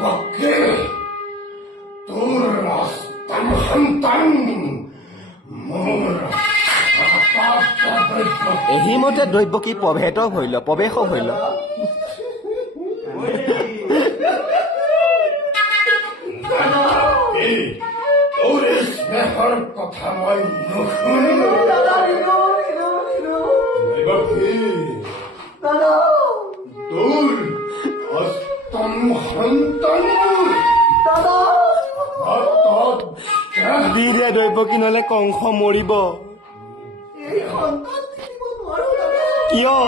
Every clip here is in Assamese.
পক্ষে তোৰ ৰাস্তাম সন্তান মোৰ এহিমতে দ্ৰব্য কি প্ৰভেদ হৈল প্ৰৱেশ হৈল তোৰ স্নেহৰ কথা মই নুশুনিলো তোৰ অষ্টম সন্তান বীৰে দ্ৰব্য কি নহলে কংস মৰিব কিয়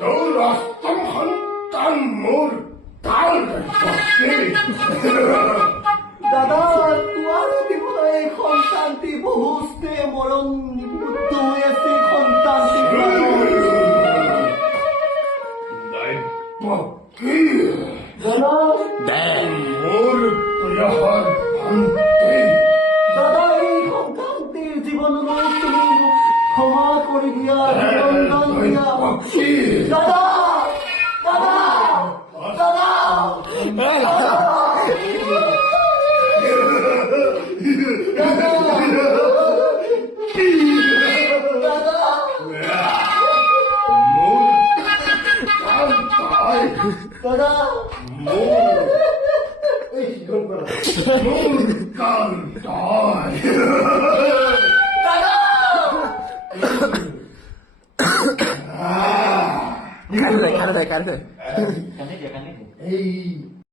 তোৰ অষ্টম সন্তান মোৰ কাল দাদা তোমাৰো দিবলৈ এই সন্তানটি বহুতে মৰম নিবৃত্ত হৈ আছে সন্তানটি দাদা মোৰ প্ৰিয়হৰ ভণ্টি দাদা এই সন্তানটিৰ জীৱনলৈ তুমি মোক ক্ষমা কৰি দিয়া অভিনন্দন দিয়া দাদা দাদা দাদা দাদা কান্দে এই